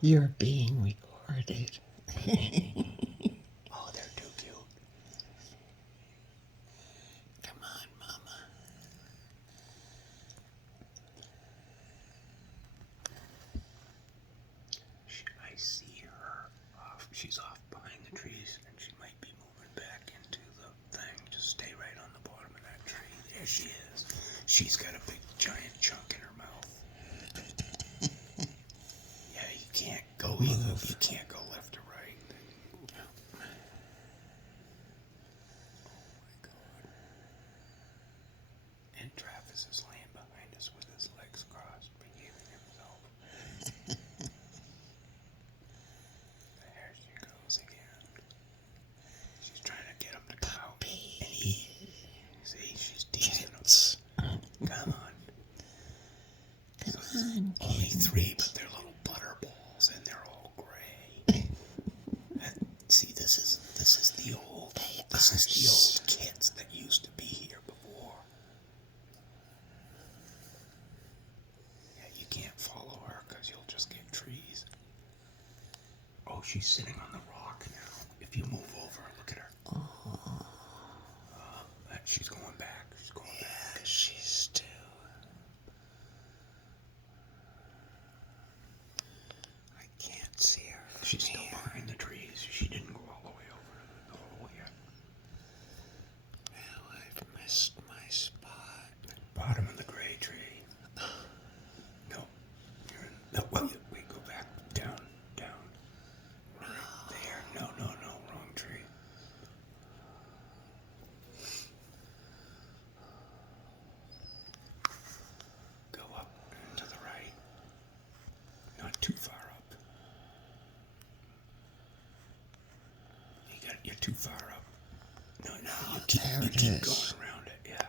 You're being recorded. Oh, they're too cute. Come on, Mama. I see her off. She's off behind the trees, and she might be moving back into the thing. Just stay right on the bottom of that tree. There she is. She's got a big giant chunk in her mouth. Yeah, you can't go either. You can't go left or right. Oh my God. And Travis is laying behind us with his legs crossed, behaving himself. There she goes again. She's trying to get him to come out. And see, she's teasing him. Come on. Come on. Only 3, but they're little butter balls, and they're all gray. See, this is the old kids that used to be here before. Yeah, you can't follow her because you'll just get trees. Oh, she's sitting on the rock now. If you move over, look at her. She's going back. She's going back. She's too. I can't see her. She's still behind the trees. She didn't go all the way over to the hole yet. Well, I've missed my spot. Bottom of the gray tree. No. You're in. No, wait, go back. Down. Right there. No, wrong tree. Go up and to the right. Not too far up. You're too far up. No, you keep going around it. Yeah.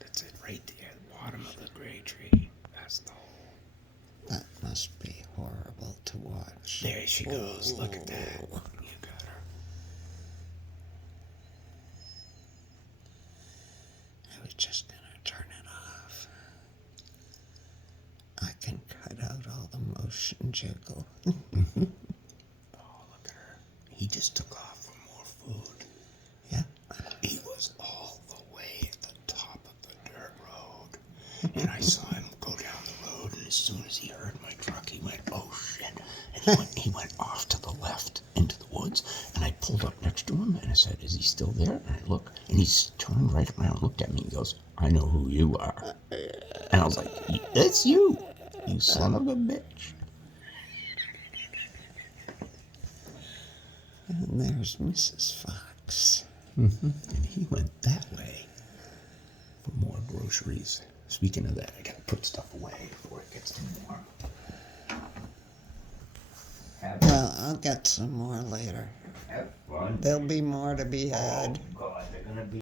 That's it right there. The bottom of the gray tree. That's the hole. That must be horrible to watch. There she goes. Look at that. You got her. I was just gonna turn it off. I can cut out all the motion jiggle. Oh, look at her. He just took off for more food. Yeah. He was all the way at the top of the dirt road. And I saw him go down the road, and as soon as he heard my truck, he went, oh shit. And he went off to the left into the woods. And I pulled up next to him, and I said, is he still there? And I look, and he's turned right around, looked at me, and goes, I know who you are. And I was like, it's you son of a bitch. And there's Mrs. Fox. And he went that way for more groceries. Speaking of that, I gotta put stuff away before it gets too warm. Well, I'll get some more later. Have fun. There'll be more to be had. Oh, God, they're gonna be